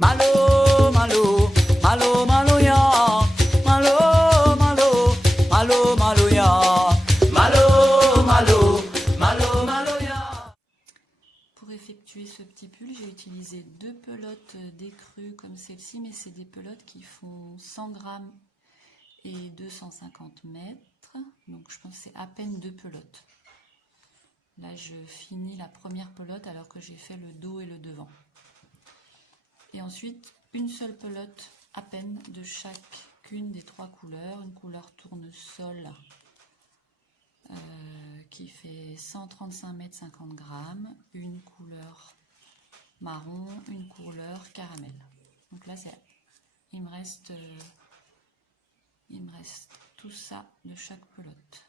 Malo, malo, malo, malo ya. Malo, malo, malo, malo ya. Malo, malo, malo, malo ya. Pour effectuer ce petit pull, j'ai utilisé 2 pelotes d'écrue comme celle-ci, mais c'est des pelotes qui font 100 grammes et 250 mètres. Donc je pense que c'est à peine 2 pelotes. Là, je finis la première pelote alors que j'ai fait le dos et le devant. Et ensuite, une seule pelote à peine de chacune des 3 couleurs. Une couleur tournesol qui fait 135 mètres 50 grammes. Une couleur marron, une couleur caramel. Donc là, il me reste tout ça de chaque pelote.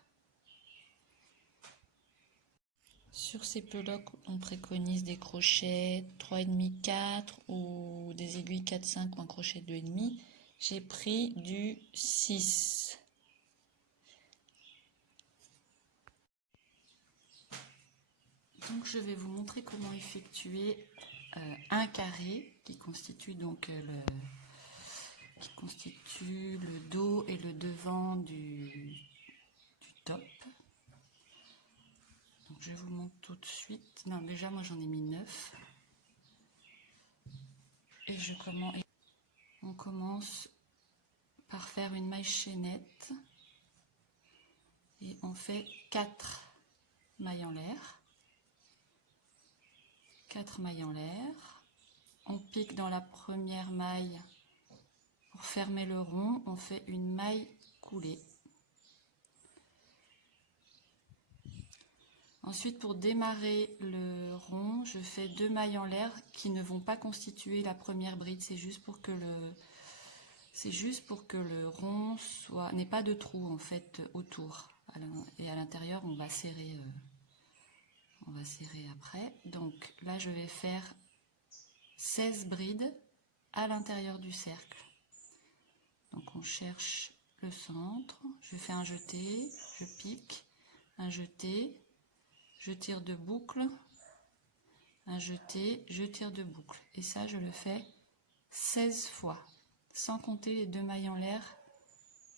Sur ces pelotes, on préconise des crochets 3,5, 4 ou des aiguilles 4, 5 ou un crochet 2,5. J'ai pris du 6. Donc je vais vous montrer comment effectuer un carré qui constitue donc le dos et le devant du top. Donc je vous montre tout de suite. Non, déjà moi j'en ai mis 9. Et on commence par faire une maille chaînette. Et on fait 4 mailles en l'air. 4 mailles en l'air. On pique dans la première maille. Pour fermer le rond, on fait une maille coulée. Ensuite, pour démarrer le rond, je fais 2 mailles en l'air qui ne vont pas constituer la première bride. C'est juste pour que le rond n'ait pas de trou en fait autour. Et à l'intérieur, on va serrer après. Donc là, je vais faire 16 brides à l'intérieur du cercle. Donc on cherche le centre. Je fais un jeté, je pique, un jeté. Je tire de boucle, un jeté, je tire de boucle. Et ça, je le fais 16 fois, sans compter les 2 mailles en l'air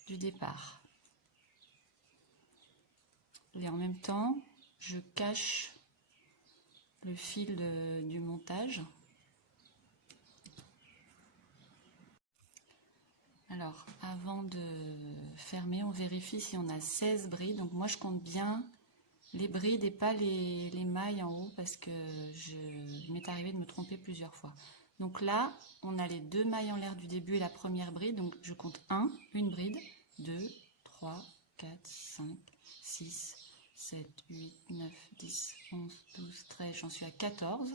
du départ. Et en même temps, je cache le fil du montage. Alors, avant de fermer, on vérifie si on a 16 brides. Donc moi, je compte bien les brides et pas les mailles en haut parce que il m'est arrivé de me tromper plusieurs fois. Donc là, on a les 2 mailles en l'air du début et la première bride. Donc je compte une bride, 2, 3, 4, 5, 6, 7, 8, 9, 10, 11, 12, 13, j'en suis à 14,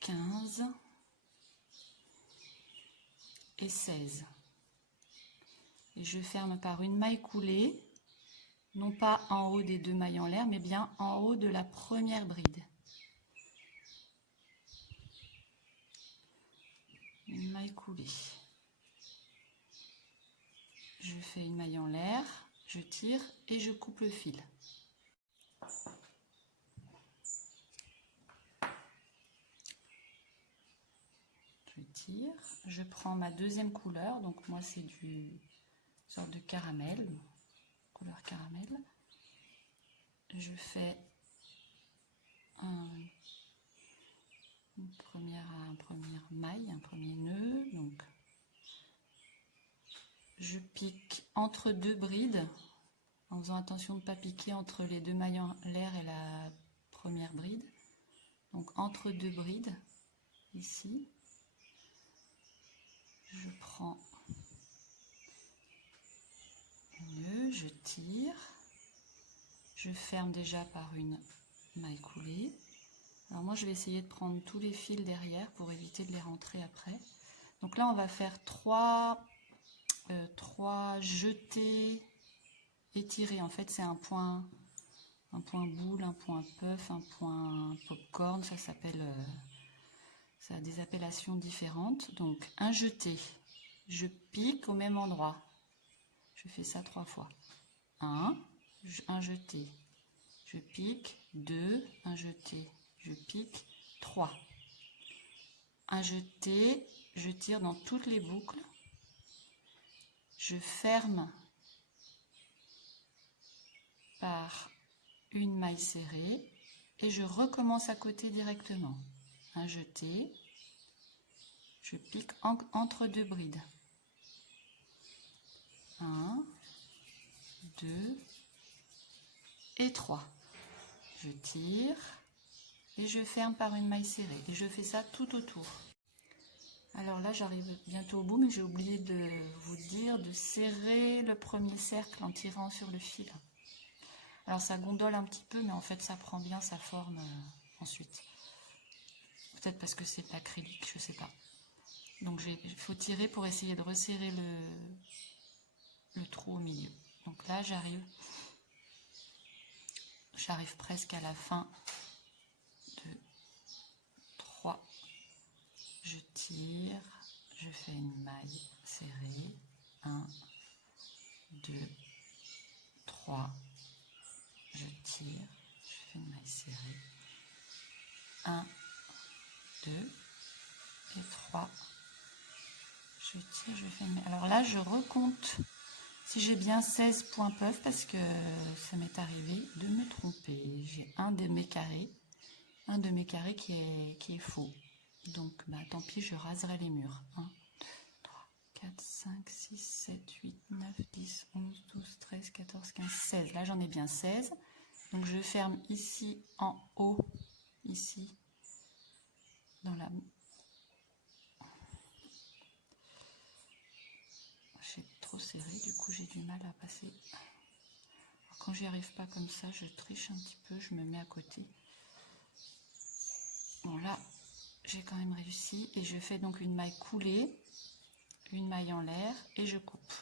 15 et 16. Et je ferme par une maille coulée, non pas en haut des 2 mailles en l'air, mais bien en haut de la première bride. Une maille coulée. Je fais une maille en l'air, je tire et je coupe le fil. Je tire, je prends ma deuxième couleur, donc moi c'est une sorte de caramel, couleur caramel. Je fais une première maille, un premier nœud, donc je pique entre 2 brides en faisant attention de ne pas piquer entre les 2 mailles en l'air et la première bride. Donc entre 2 brides, ici, je prends un nœud, je tire, je ferme déjà par une maille coulée. Alors moi je vais essayer de prendre tous les fils derrière pour éviter de les rentrer après. Donc là on va faire 3 jetés étirés. En fait c'est un point boule, un point puff, un point popcorn, ça s'appelle, ça a des appellations différentes. Donc un jeté, je pique au même endroit. Je fais ça 3 fois. Un jeté, je pique, 2, un jeté, je pique, 3. Un jeté, je tire dans toutes les boucles, je ferme par une maille serrée et je recommence à côté directement. Un jeté, je pique entre deux brides. 1, 2 et 3. Je tire et je ferme par une maille serrée. Et je fais ça tout autour. Alors là, j'arrive bientôt au bout, mais j'ai oublié de vous dire de serrer le premier cercle en tirant sur le fil. Alors ça gondole un petit peu, mais en fait ça prend bien sa forme ensuite. Peut-être parce que c'est de l'acrylique, je sais pas. Donc il faut tirer pour essayer de resserrer le trou au milieu. Donc là j'arrive presque à la fin. 2, 3, je tire, je fais une maille serrée. 1, 2, 3, je tire, je fais une maille serrée. 1, 2 et 3. Je tire, je fais une maille. Alors là, je recompte si j'ai bien 16 points puff parce que ça m'est arrivé de me tromper. J'ai un de mes carrés qui est faux. Donc, bah, tant pis, je raserai les murs. 1, 2, 3, 4, 5, 6, 7, 8, 9, 10, 11, 12, 13, 14, 15, 16. Là, j'en ai bien 16. Donc, je ferme ici en haut, ici, dans la... J'ai trop serré, du coup, j'ai du mal à passer. Alors, quand j'y arrive pas comme ça, je triche un petit peu, je me mets à côté. Bon, là, j'ai quand même réussi. Et je fais donc une maille coulée, une maille en l'air, et je coupe.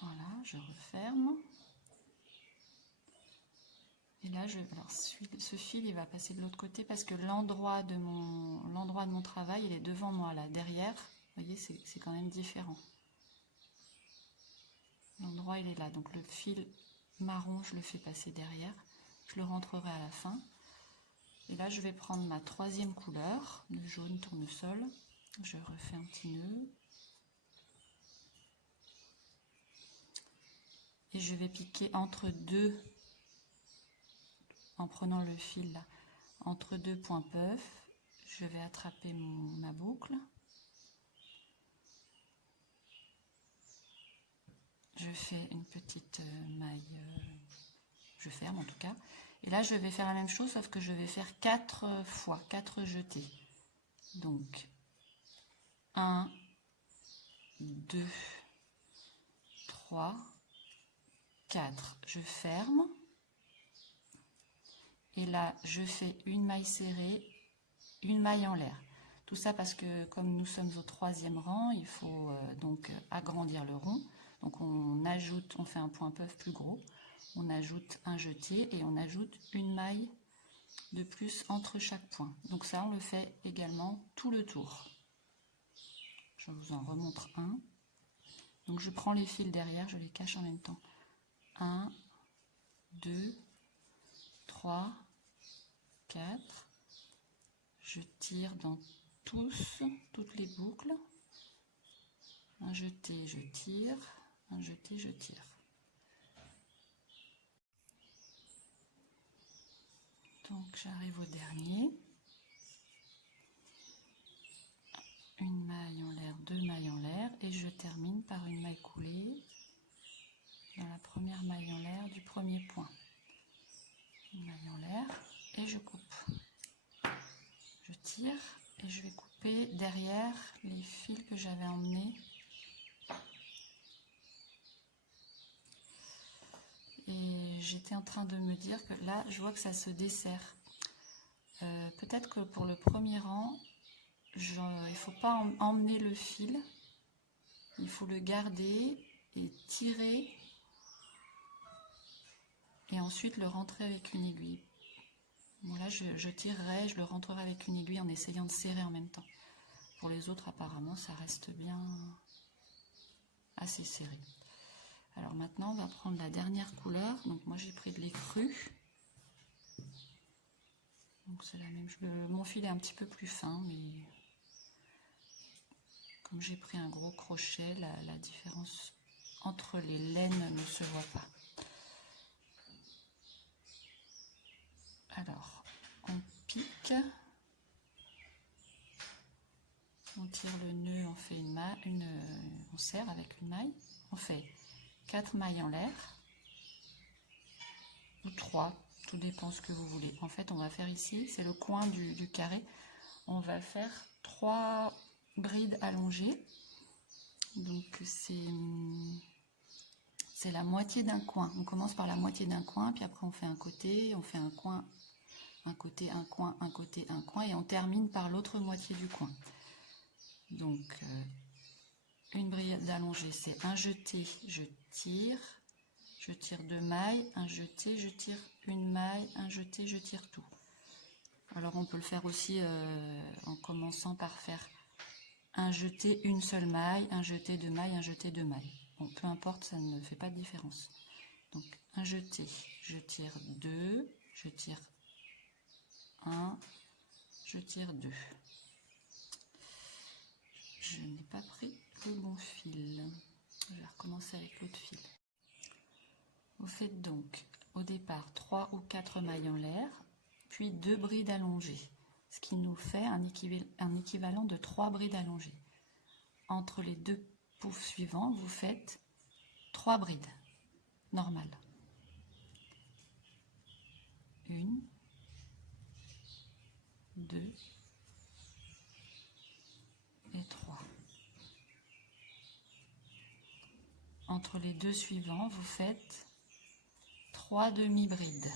Voilà, je referme. Et là, alors ce fil, il va passer de l'autre côté parce que l'endroit de mon travail, il est devant moi, là, derrière. Vous voyez, c'est quand même différent. L'endroit, il est là. Donc le fil marron, je le fais passer derrière. Je le rentrerai à la fin. Et là, je vais prendre ma troisième couleur, le jaune tournesol. Je refais un petit nœud. Et je vais piquer entre deux, en prenant le fil là, entre deux points puff. Je vais attraper ma boucle. Je fais une petite maille, je ferme en tout cas. Et là, je vais faire la même chose, sauf que je vais faire 4 fois, 4 jetés. Donc, 1, 2, 3, 4. Je ferme. Et là, je fais une maille serrée, une maille en l'air. Tout ça parce que comme nous sommes au 3e rang, il faut donc agrandir le rond. Donc on fait un point puff plus gros, on ajoute un jeté et on ajoute une maille de plus entre chaque point. Donc ça, on le fait également tout le tour. Je vous en remontre un. Donc je prends les fils derrière, je les cache en même temps. 1, 2, 3, 4. Je tire dans toutes les boucles. Un jeté, je tire. Un jeté, je tire. Donc j'arrive au dernier. Une maille en l'air, 2 mailles en l'air et je termine par une maille coulée dans la première maille en l'air du premier point. Une maille en l'air et je coupe. Je tire et je vais couper derrière les fils que j'avais emmenés. Et j'étais en train de me dire que là, je vois que ça se dessert. Peut-être que pour le premier rang, il ne faut pas emmener le fil. Il faut le garder et tirer. Et ensuite le rentrer avec une aiguille. Bon, là, je tirerai, je le rentrerai avec une aiguille en essayant de serrer en même temps. Pour les autres, apparemment, ça reste bien assez serré. Alors maintenant, on va prendre la dernière couleur. Donc moi, j'ai pris de l'écru. Donc c'est la même. Mon fil est un petit peu plus fin, mais comme j'ai pris un gros crochet, la différence entre les laines ne se voit pas. Alors, on pique. On tire le nœud, on fait on serre avec une maille. On fait 4 mailles en l'air ou 3, tout dépend ce que vous voulez. En fait, on va faire ici, c'est le coin du carré. On va faire 3 brides allongées. Donc c'est la moitié d'un coin. On commence par la moitié d'un coin, puis après on fait un côté, on fait un coin, un côté, un coin, un côté, un coin, et on termine par l'autre moitié du coin. Donc une bride allongée, c'est un jeté, je tire 2 mailles, un jeté, je tire une maille, un jeté, je tire tout. Alors on peut le faire aussi en commençant par faire un jeté, une seule maille, un jeté, 2 mailles, un jeté, 2 mailles. Bon, peu importe, ça ne fait pas de différence. Donc un jeté, je tire 2, je tire 1, je tire 2. Je n'ai pas pris le bon fil. Je vais recommencer avec l'autre fil. Vous faites donc au départ 3 ou 4 mailles en l'air, puis 2 brides allongées, ce qui nous fait un équivalent de 3 brides allongées. Entre les 2 poufs suivants, vous faites 3 brides normales. 1, 2 et 3. Entre les 2 suivants, vous faites 3 demi-brides.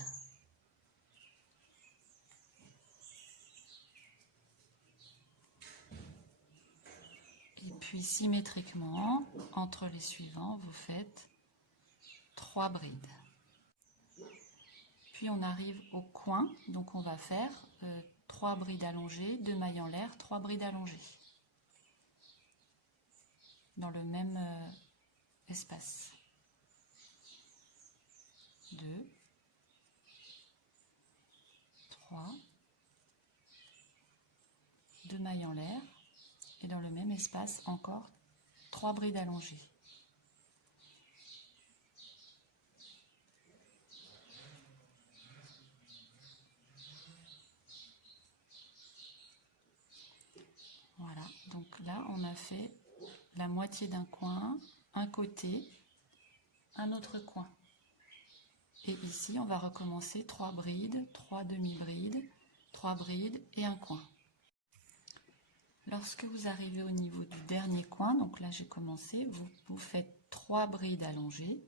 Et puis symétriquement, entre les suivants, vous faites 3 brides. Puis on arrive au coin, donc on va faire 3 brides allongées, 2 mailles en l'air, 3 brides allongées. Dans le même espace. 2, 3, 2 mailles en l'air, et dans le même espace encore 3 brides allongées. Voilà, donc là on a fait la moitié d'un coin, un côté, un autre coin. Et ici on va recommencer 3 brides, 3 demi-brides, 3 brides et un coin. Lorsque vous arrivez au niveau du dernier coin, donc là j'ai commencé, vous faites 3 brides allongées.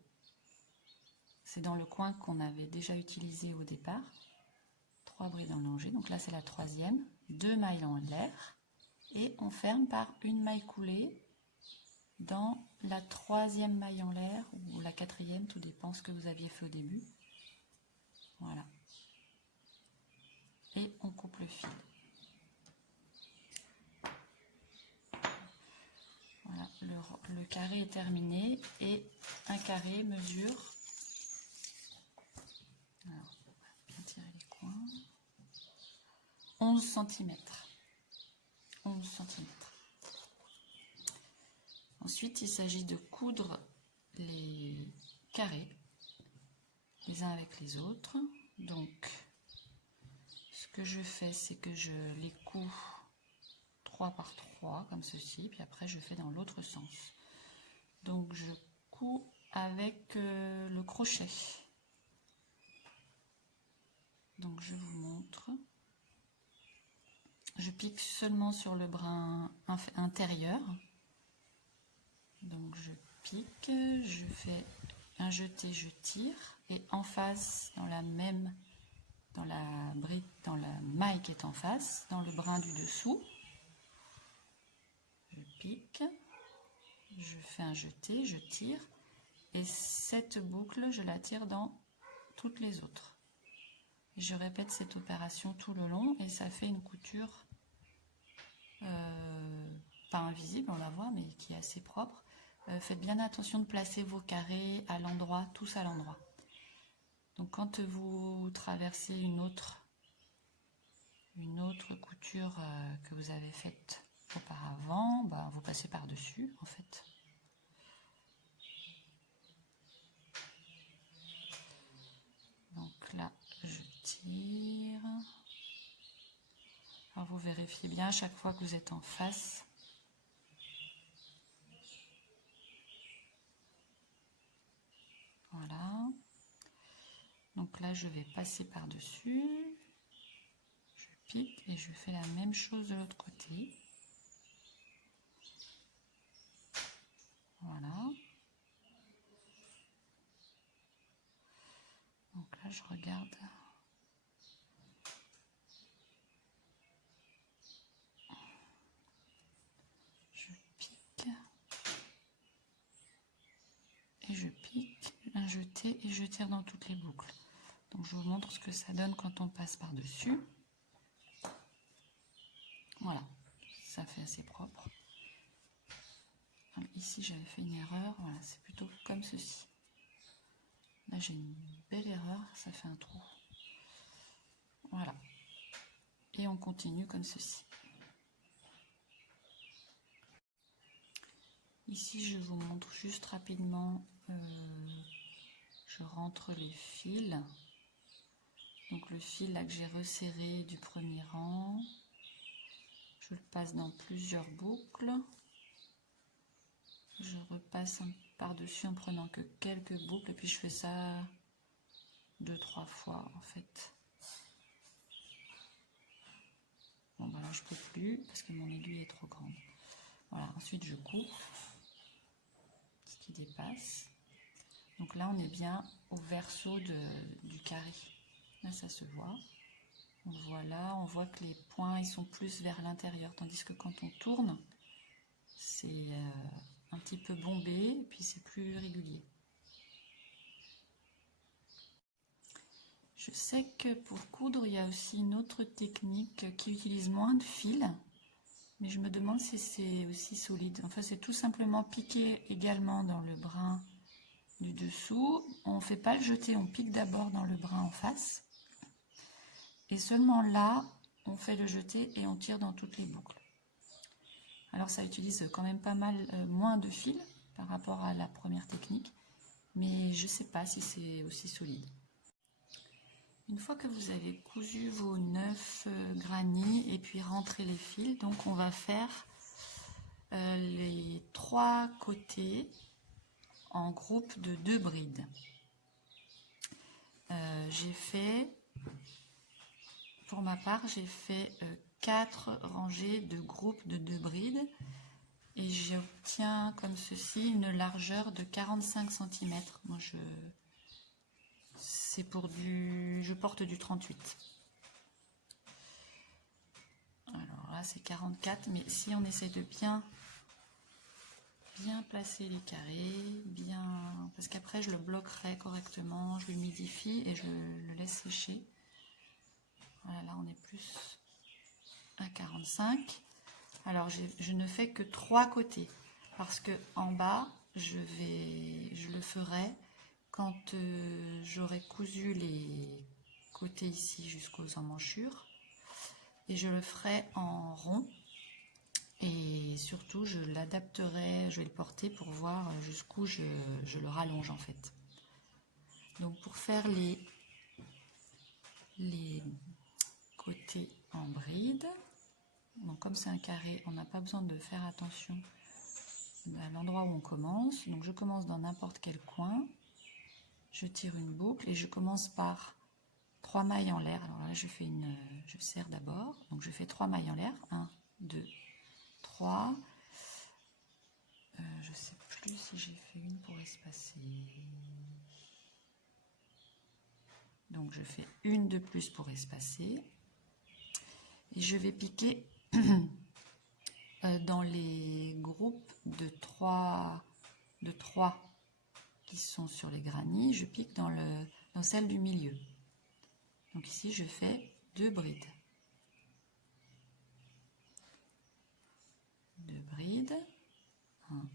C'est dans le coin qu'on avait déjà utilisé au départ. 3 brides allongées, donc là c'est la troisième, 2 mailles en l'air, et on ferme par une maille coulée dans la troisième maille en l'air, ou la quatrième, tout dépend ce que vous aviez fait au début. Voilà. Et on coupe le fil. Voilà, le carré est terminé, et un carré mesure, alors, on va bien tirer les coins, 11 cm. 11 cm. Ensuite, il s'agit de coudre les carrés les uns avec les autres. Donc, ce que je fais, c'est que je les couds 3 par 3, comme ceci, puis après je fais dans l'autre sens. Donc, je couds avec le crochet. Donc, je vous montre. Je pique seulement sur le brin intérieur. Donc je pique, je fais un jeté, je tire, et en face, dans la maille qui est en face, dans le brin du dessous, je pique, je fais un jeté, je tire, et cette boucle, je la tire dans toutes les autres. Et je répète cette opération tout le long, et ça fait une couture pas invisible, on la voit, mais qui est assez propre. faites bien attention de placer vos carrés à l'endroit, tous à l'endroit. Donc quand vous traversez une autre couture que vous avez faite auparavant, bah, vous passez par-dessus en fait. Donc là, je tire. Alors vous vérifiez bien à chaque fois que vous êtes en face. Voilà. Donc là, je vais passer par-dessus. Je pique et je fais la même chose de l'autre côté. Voilà. Donc là, je regarde. Je pique. Et je pique, un jeté et je tire dans toutes les boucles. Donc je vous montre ce que ça donne quand on passe par-dessus. Voilà, ça fait assez propre. Alors, ici j'avais fait une erreur, voilà, c'est plutôt comme ceci. Là j'ai une belle erreur, ça fait un trou. Voilà. Et on continue comme ceci. Ici je vous montre juste rapidement, je rentre les fils. Donc le fil là que j'ai resserré du premier rang, je le passe dans plusieurs boucles. Je repasse par-dessus en prenant que quelques boucles et puis je fais ça 2-3 fois en fait. Bon ben là je peux plus parce que mon aiguille est trop grande. Voilà, ensuite je coupe ce qui dépasse. Donc là on est bien au verso du carré. Là ça se voit. On le voit là, on voit que les points ils sont plus vers l'intérieur, tandis que quand on tourne, c'est un petit peu bombé et puis c'est plus régulier. Je sais que pour coudre, il y a aussi une autre technique qui utilise moins de fils, mais je me demande si c'est aussi solide. Enfin, c'est tout simplement piquer également dans le brin du dessous. On ne fait pas le jeter, on pique d'abord dans le brin en face. Et seulement là, on fait le jeter et on tire dans toutes les boucles. Alors ça utilise quand même pas mal moins de fils par rapport à la première technique, mais je ne sais pas si c'est aussi solide. Une fois que vous avez cousu vos 9 granits et puis rentré les fils, donc on va faire les 3 côtés en groupe de 2 brides. J'ai fait, pour ma part, j'ai fait 4 rangées de groupes de 2 brides et j'obtiens comme ceci une largeur de 45 cm. Moi c'est pour je porte du 38. Alors là c'est 44, mais si on essaie de bien placer les carrés, parce qu'après je le bloquerai correctement, je l'humidifie et je le laisse sécher. Voilà, là on est plus à 45. Alors je ne fais que 3 côtés parce que en bas je le ferai quand j'aurai cousu les côtés ici jusqu'aux emmanchures, et je le ferai en rond et surtout je l'adapterai, je vais le porter pour voir jusqu'où je le rallonge en fait. Donc pour faire les côtés en bride, donc comme c'est un carré, on n'a pas besoin de faire attention à l'endroit où on commence. Donc je commence dans n'importe quel coin. Je tire une boucle et je commence par 3 mailles en l'air. Alors là, je serre d'abord. Donc je fais 3 mailles en l'air. 1, 2, 3. Je ne sais plus si j'ai fait une pour espacer. Donc je fais une de plus pour espacer. Et je vais piquer dans les groupes de 3 qui sont sur les granits, je pique dans celle du milieu. Donc ici je fais 2 brides. 2 brides. 1,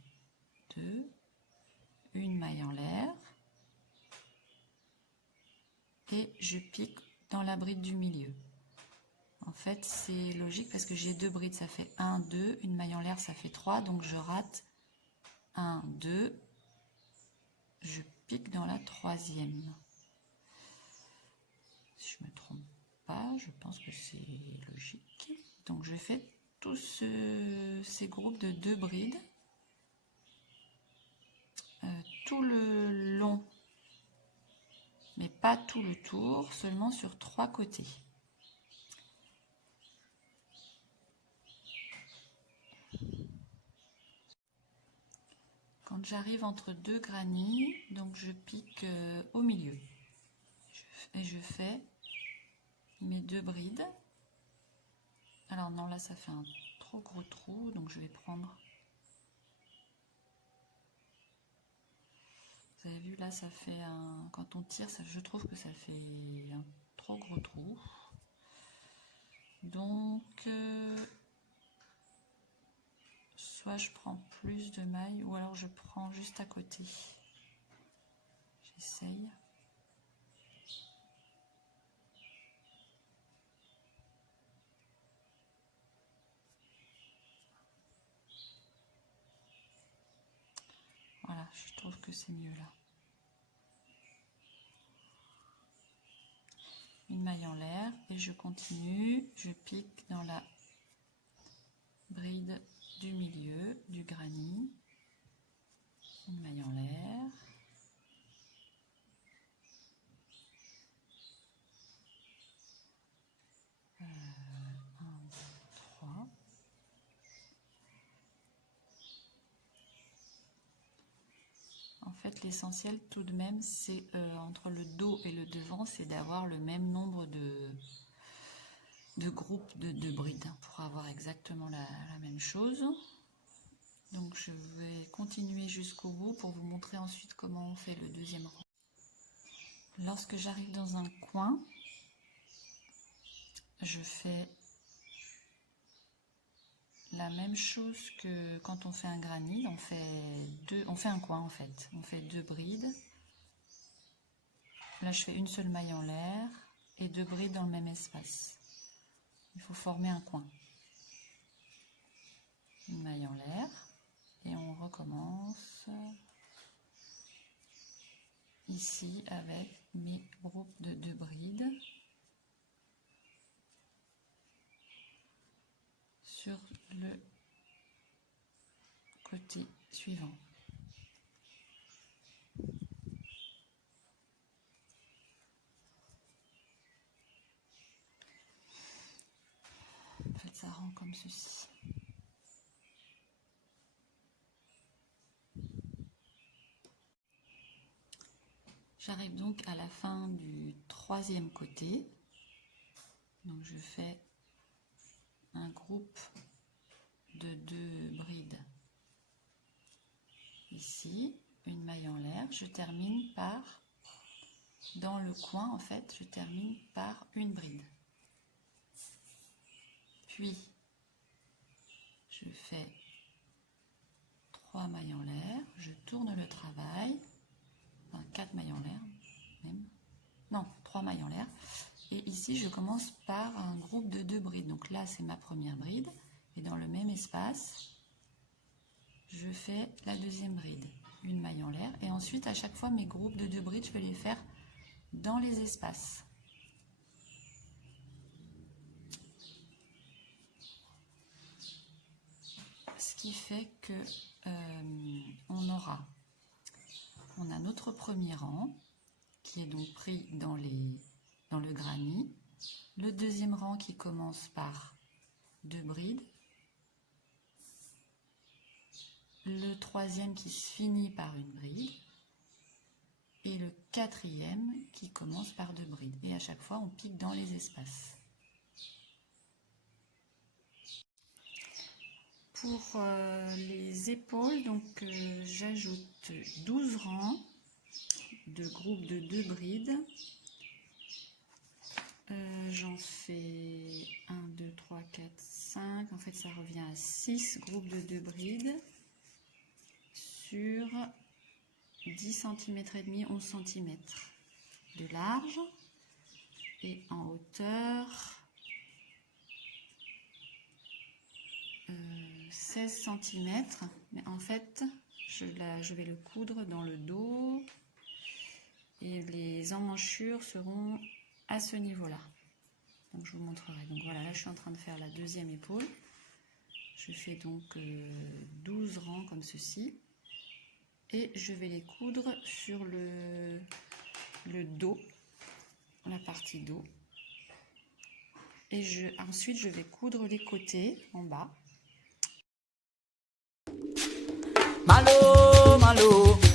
2, 2, une maille en l'air et je pique dans la bride du milieu. En fait, c'est logique parce que j'ai 2 brides, ça fait 1, 2, une maille en l'air, ça fait 3, donc je rate 1, 2, je pique dans la 3e. Si je me trompe pas, je pense que c'est logique. Donc je fais tous ces groupes de 2 brides, tout le long, mais pas tout le tour, seulement sur 3 côtés. Quand j'arrive entre 2 granits, donc je pique au milieu et je fais mes 2 brides. Alors non, là ça fait un trop gros trou, donc je vais prendre. Vous avez vu, là ça fait un. Quand on tire, ça, je trouve que ça fait un trop gros trou. Donc soit je prends plus de mailles ou alors je prends juste à côté. J'essaye. Voilà, je trouve que c'est mieux là. Une maille en l'air et je continue, je pique dans la bride du milieu du granit, une maille en l'air, un, 3, en fait l'essentiel tout de même c'est entre le dos et le devant, c'est d'avoir le même nombre de groupes de brides pour avoir exactement la même chose. Donc je vais continuer jusqu'au bout pour vous montrer ensuite comment on fait le deuxième rang. Lorsque j'arrive dans un coin, je fais la même chose que quand on fait un granit, on fait un coin en fait, on fait 2 brides. Là je fais une seule maille en l'air et 2 brides dans le même espace. Il faut former un coin. Une maille en l'air et on recommence ici avec mes groupes de 2 brides sur le côté suivant. En fait, ça rend comme ceci. J'arrive donc à la fin du 3e côté. Donc je fais un groupe de 2 brides ici, une maille en l'air. Je termine par, dans le coin en fait, je termine par une bride. Puis je fais 3 mailles en l'air, je tourne le travail, enfin 4 mailles en l'air même, non 3 mailles en l'air, et ici je commence par un groupe de 2 brides. Donc là c'est ma première bride et dans le même espace je fais la deuxième bride, une maille en l'air, et ensuite à chaque fois mes groupes de 2 brides je vais les faire dans les espaces. Ce qui fait que on a notre premier rang qui est donc pris dans le granit, le deuxième rang qui commence par 2 brides, le troisième qui se finit par une bride et le quatrième qui commence par 2 brides. Et à chaque fois on pique dans les espaces. Pour les épaules, donc j'ajoute 12 rangs de groupes de 2 brides. J'en fais 1, 2, 3, 4, 5. En fait, ça revient à 6 groupes de 2 brides sur 10 cm et demi, 11 cm de large et en hauteur 16 cm, mais en fait je vais le coudre dans le dos et les emmanchures seront à ce niveau là. Donc je vous montrerai. Donc voilà, là je suis en train de faire la deuxième épaule. Je fais donc 12 rangs comme ceci et je vais les coudre sur le dos, la partie dos, et ensuite je vais coudre les côtés en bas. Malo, malo.